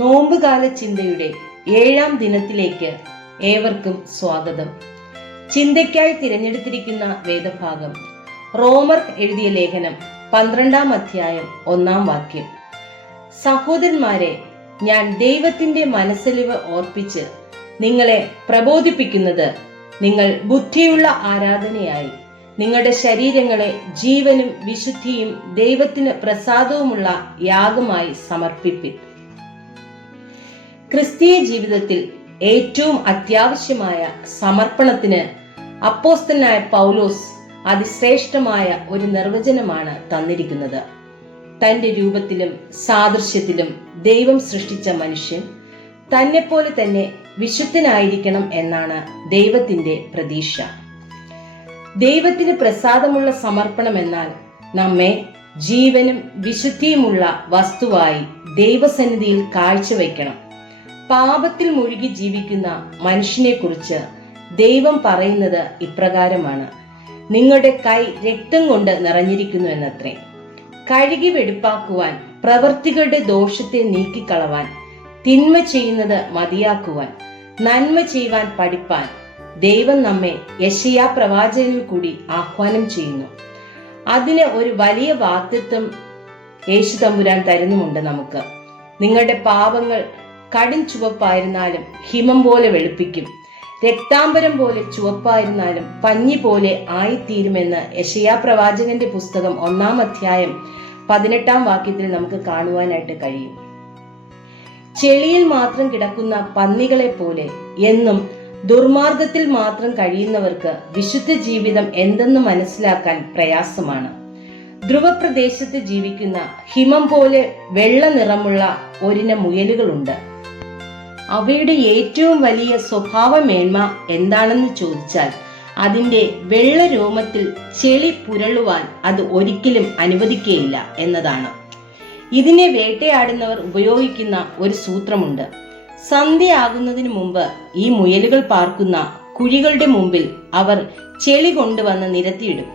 നോമ്പുകാല ചിന്തയുടെ 7-ാം ദിനത്തിലേക്ക് ഏവർക്കും സ്വാഗതം. ചിന്തയ്ക്കായി തിരഞ്ഞെടുത്തിരിക്കുന്ന വേദഭാഗം റോമർ എഴുതിയ ലേഖനം 12-ാം അധ്യായം 1-ാം വാക്യം. സഹോദരന്മാരെ, ഞാൻ ദൈവത്തിന്റെ മനസ്സലിവ് ഓർപ്പിച്ച് നിങ്ങളെ പ്രബോധിപ്പിക്കുന്നത്, നിങ്ങൾ ബുദ്ധിയുള്ള ആരാധനയായി നിങ്ങളുടെ ശരീരങ്ങളെ ജീവനും വിശുദ്ധിയും ദൈവത്തിന് പ്രസാദവുമുള്ള യാഗമായി സമർപ്പിപ്പിൻ. ക്രിസ്തീയ ജീവിതത്തിൽ ഏറ്റവും അത്യാവശ്യമായ സമർപ്പണത്തിന് അപ്പോസ്തലനായ പൗലോസ് അതിശ്രേഷ്ഠമായ ഒരു നിർവചനമാണ് തന്നിരിക്കുന്നത്. തന്റെ രൂപത്തിലും സാദൃശ്യത്തിലും ദൈവം സൃഷ്ടിച്ച മനുഷ്യൻ തന്നെപ്പോലെ തന്നെ വിശുദ്ധനായിരിക്കണം എന്നാണ് ദൈവത്തിന്റെ പ്രതീക്ഷ. ദൈവത്തിന് പ്രസാദമുള്ള സമർപ്പണം എന്നാൽ നമ്മെ ജീവനും വിശുദ്ധിയുമുള്ള വസ്തുവായി ദൈവസന്നിധിയിൽ കാഴ്ചവെക്കണം. പാപത്തിൽ മുഴുകി ജീവിക്കുന്ന മനുഷ്യനെ കുറിച്ച് ദൈവം പറയുന്നത് ഇപ്രകാരമാണ്: നിങ്ങളുടെ കൈ രക്തം കൊണ്ട് നിറഞ്ഞിരിക്കുന്നു എന്നത്രേ. കഴുകി വെടിപ്പാക്കുവാൻ, പ്രവൃത്തികളുടെ ദോഷത്തെ നീക്കിക്കളവാൻ, തിന്മ ചെയ്യുന്നത് മതിയാക്കുവാൻ, നന്മ ചെയ്യുവാൻ പഠിപ്പാൻ ദൈവം നമ്മെ യെശയ്യാ പ്രവാചകനിൽ കൂടി ആഹ്വാനം ചെയ്യുന്നു. അതിന് ഒരു വലിയ വാഗ്ദത്തം യേശു തമ്പുരാൻ തരുന്നുമുണ്ട് നമുക്ക്. നിങ്ങളുടെ പാപങ്ങൾ കടും ചുവപ്പായിരുന്നാലും ഹിമം പോലെ വെളുപ്പിക്കും, രക്താംബരം പോലെ ചുവപ്പായിരുന്നാലും പഞ്ഞി പോലെ ആയിത്തീരുമെന്ന് യെശയ്യാ പ്രവാചകന്റെ പുസ്തകം 1-ാം അധ്യായം 18-ാം വാക്യത്തിൽ നമുക്ക് കാണുവാനായിട്ട് കഴിയും. ചെളിയിൽ മാത്രം കിടക്കുന്ന പന്നികളെ പോലെ എന്നും ദുർമാർഗത്തിൽ മാത്രം കഴിയുന്നവർക്ക് വിശുദ്ധ ജീവിതം എന്തെന്ന് മനസ്സിലാക്കാൻ പ്രയാസമാണ്. ധ്രുവപ്രദേശത്ത് ജീവിക്കുന്ന ഹിമം പോലെ വെള്ള നിറമുള്ള ഒരിനം മുയലുകളുണ്ട്. അവയുടെ ഏറ്റവും വലിയ സ്വഭാവമേന്മ എന്താണെന്ന് ചോദിച്ചാൽ അതിന്റെ വെള്ള രോമത്തിൽ ചെളി പുരളുവാൻ അത് ഒരിക്കലും അനുവദിക്കുകയില്ല എന്നതാണ്. ഇതിനെ വേട്ടയാടുന്നവർ ഉപയോഗിക്കുന്ന ഒരു സൂത്രമുണ്ട്. സന്ധ്യയാകുന്നതിന് മുമ്പ് ഈ മുയലുകൾ പാർക്കുന്ന കുഴികളുടെ മുമ്പിൽ അവർ ചെളി കൊണ്ടുവന്ന് നിരത്തിയിടും.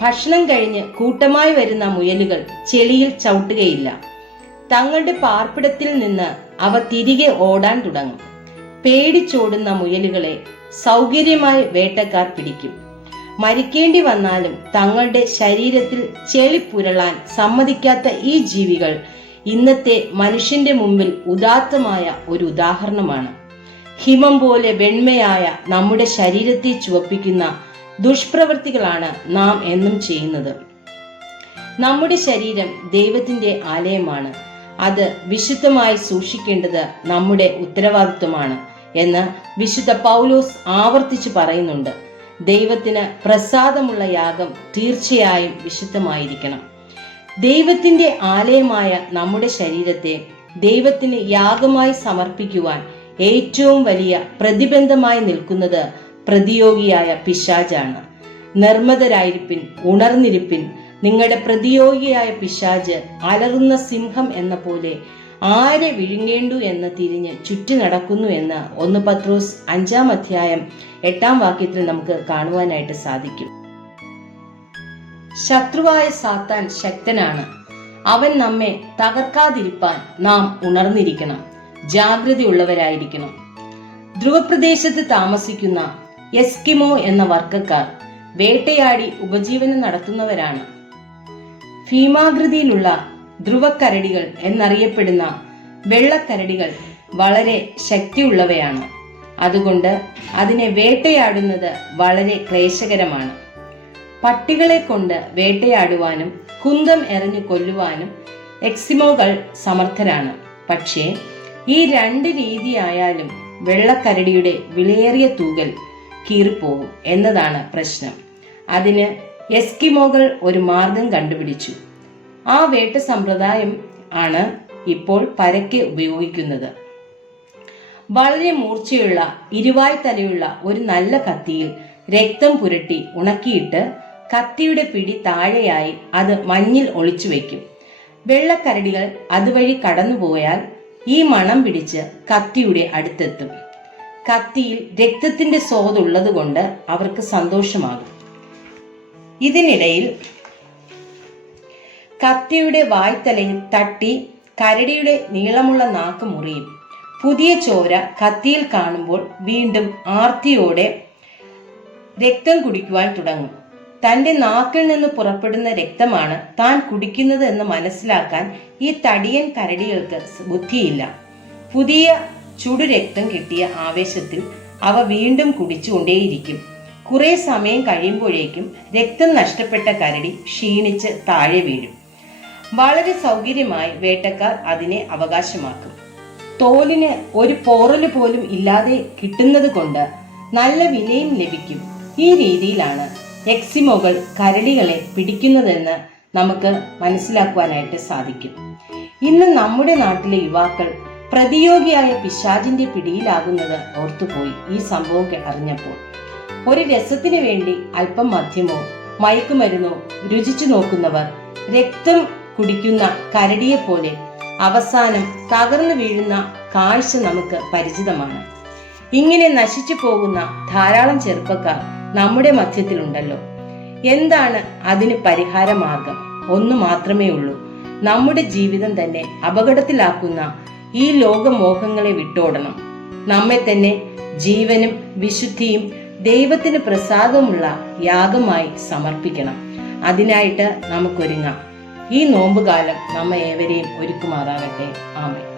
ഭക്ഷണം കഴിഞ്ഞ് കൂട്ടമായി വരുന്ന മുയലുകൾ ചെളിയിൽ ചവിട്ടുകയില്ല. തങ്ങളുടെ പാർപ്പിടത്തിൽ നിന്ന് അവ തിരികെ ഓടാൻ തുടങ്ങും. പേടിച്ചോടുന്ന മുയലുകളെ സൗകര്യമായി വേട്ടക്കാർ പിടിക്കും. മരിക്കേണ്ടി വന്നാലും തങ്ങളുടെ ശരീരത്തിൽ ചെളി പുരളാൻ സമ്മതിക്കാത്ത ഈ ജീവികൾ ഇന്നത്തെ മനുഷ്യന്റെ മുമ്പിൽ ഉദാത്തമായ ഒരു ഉദാഹരണമാണ്. ഹിമം പോലെ വെണ്മയായ നമ്മുടെ ശരീരത്തെ ചുവപ്പിക്കുന്ന ദുഷ്പ്രവൃത്തികളാണ് നാം എന്നും ചെയ്യുന്നത്. നമ്മുടെ ശരീരം ദൈവത്തിന്റെ ആലയമാണ്. അത് വിശുദ്ധമായി സൂക്ഷിക്കേണ്ടത് നമ്മുടെ ഉത്തരവാദിത്വമാണ് എന്ന് വിശുദ്ധ പൗലോസ് ആവർത്തിച്ചു പറയുന്നുണ്ട്. ദൈവത്തിന് പ്രസാദമുള്ള യാഗം തീർച്ചയായും വിശുദ്ധമായിരിക്കണം. ദൈവത്തിന്റെ ആലയമായ നമ്മുടെ ശരീരത്തെ ദൈവത്തിന് യാഗമായി സമർപ്പിക്കുവാൻ ഏറ്റവും വലിയ പ്രതിബന്ധമായി നിൽക്കുന്നത് പ്രതിയോഗിയായ പിശാചാണ്. നിർമ്മതരായിരിപ്പിൻ, ഉണർന്നിരിപ്പിൻ, നിങ്ങളുടെ പ്രതിയോഗിയായ പിശാച് അലറുന്ന സിംഹം എന്ന പോലെ ആരെ വിഴുങ്ങേണ്ടു എന്ന് തിരിഞ്ഞ് ചുറ്റി നടക്കുന്നു എന്ന് 1 പത്രോസ് 5-ാം അധ്യായം 8-ാം വാക്യത്തിൽ നമുക്ക് കാണുവാനായിട്ട് സാധിക്കും. ശത്രുവായ സാത്താൻ ശക്തനാണ്. അവൻ നമ്മെ തകർക്കാതിരിപ്പാൻ നാം ഉണർന്നിരിക്കണം, ജാഗ്രതയുള്ളവരായിരിക്കണം. ധ്രുവപ്രദേശത്ത് താമസിക്കുന്ന എസ്കിമോ എന്ന വർഗ്ഗക്കാർ വേട്ടയാടി ഉപജീവനം നടത്തുന്നവരാണ്. ഭീമാകൃതിയിലുള്ള ധ്രുവക്കരടികൾ എന്നറിയപ്പെടുന്ന വെള്ളക്കരടികൾ വളരെ ശക്തിയുള്ളവയാണ്. അതുകൊണ്ട് അതിനെ വേട്ടയാടുന്നത് വളരെ ക്ലേശകരമാണ്. പട്ടികളെ കൊണ്ട് വേട്ടയാടുവാനും കുന്തം എറിഞ്ഞു കൊല്ലുവാനും എക്സിമോകൾ സമർത്ഥരാണ്. പക്ഷേ ഈ 2 രീതിയായാലും വെള്ളക്കരടിയുടെ വിലയേറിയ തൂകൽ കീറിപ്പോകും എന്നതാണ് പ്രശ്നം. അതിന് എസ്കിമോകൾ ഒരു മാർഗം കണ്ടുപിടിച്ചു. ആ വേട്ട സമ്പ്രദായം ആണ് ഇപ്പോൾ പരക്കെ ഉപയോഗിക്കുന്നത്. വളരെ മൂർച്ചയുള്ള ഇരുവായ് തലയുള്ള ഒരു നല്ല കത്തിയിൽ രക്തം പുരട്ടി ഉണക്കിയിട്ട് കത്തിയുടെ പിടി താഴെയായി അത് മഞ്ഞിൽ ഒളിച്ചു വയ്ക്കും. വെള്ളക്കരടികൾ അതുവഴി കടന്നുപോയാൽ ഈ മണം പിടിച്ച് കത്തിയുടെ അടുത്തെത്തും. കത്തിയിൽ രക്തത്തിന്റെ സ്വാദുള്ളത് കൊണ്ട് അവർക്ക് സന്തോഷമാകും. ഇതിനിടയിൽ കത്തിയുടെ വായ്ത്തലയിൽ തട്ടി കരടിയുടെ നീളമുള്ള നാക്ക് മുറിയും. പുതിയ ചോര കത്തിയിൽ കാണുമ്പോൾ വീണ്ടും ആർത്തിയോടെ രക്തം കുടിക്കുവാൻ തുടങ്ങും. തന്റെ നാക്കിൽ നിന്ന് പുറപ്പെടുന്ന രക്തമാണ് താൻ കുടിക്കുന്നത് എന്ന് മനസ്സിലാക്കാൻ ഈ തടിയൻ കരടികൾക്ക് ബുദ്ധിയില്ല. പുതിയ ചുടുരക്തം കിട്ടിയ ആവേശത്തിൽ അവ വീണ്ടും കുടിച്ചുകൊണ്ടേയിരിക്കും. കുറെ സമയം കഴിയുമ്പോഴേക്കും രക്തം നഷ്ടപ്പെട്ട കരടി ക്ഷീണിച്ച് താഴെ വീഴും. വളരെ സൗകര്യമായി വേട്ടക്കാർ അതിനെ അവകാശമാക്കും. തോലിന് ഒരു പോറല് പോലും ഇല്ലാതെ കിട്ടുന്നത് കൊണ്ട് നല്ല വിലയും ലഭിക്കും. ഈ രീതിയിലാണ് എക്സിമോകൾ കരടികളെ പിടിക്കുന്നതെന്ന് നമുക്ക് മനസ്സിലാക്കുവാനായിട്ട് സാധിക്കും. ഇന്ന് നമ്മുടെ നാട്ടിലെ യുവാക്കൾ പ്രതിയോഗിയായ പിശാചിന്റെ പിടിയിലാകുന്നത് ഓർത്തുപോയി ഈ സംഭവം അറിഞ്ഞപ്പോൾ. ഒരു രസത്തിന് വേണ്ടി അല്പം മദ്യമോ മയക്കുമരുന്നോ രുചിച്ചു നോക്കുന്നവർ രക്തം കുടിക്കുന്ന കരടിയെ പോലെ അവസാനം തകർന്നു വീഴുന്ന കാഴ്ച നമുക്ക് പരിചിതമാണ്. ഇങ്ങനെ നശിച്ചു പോകുന്ന ധാരാളം ചെറുപ്പക്കാർ നമ്മുടെ മധ്യത്തിലുണ്ടല്ലോ. എന്താണ് അതിന് പരിഹാര മാർഗം? ഒന്നു മാത്രമേ ഉള്ളൂ. നമ്മുടെ ജീവിതം തന്നെ അപകടത്തിലാക്കുന്ന ഈ ലോകമോഹങ്ങളെ വിട്ടോടണം. നമ്മെ തന്നെ ജീവനും വിശുദ്ധിയും ദൈവത്തിന് പ്രസാദമുള്ള യാഗമായി സമർപ്പിക്കണം. അതിനായിട്ട് നമുക്കൊരുങ്ങാം. ഈ നോമ്പുകാലം നമ്മെ ഏവരെയും ഒരുക്കുമാറാകട്ടെ. ആമേൻ.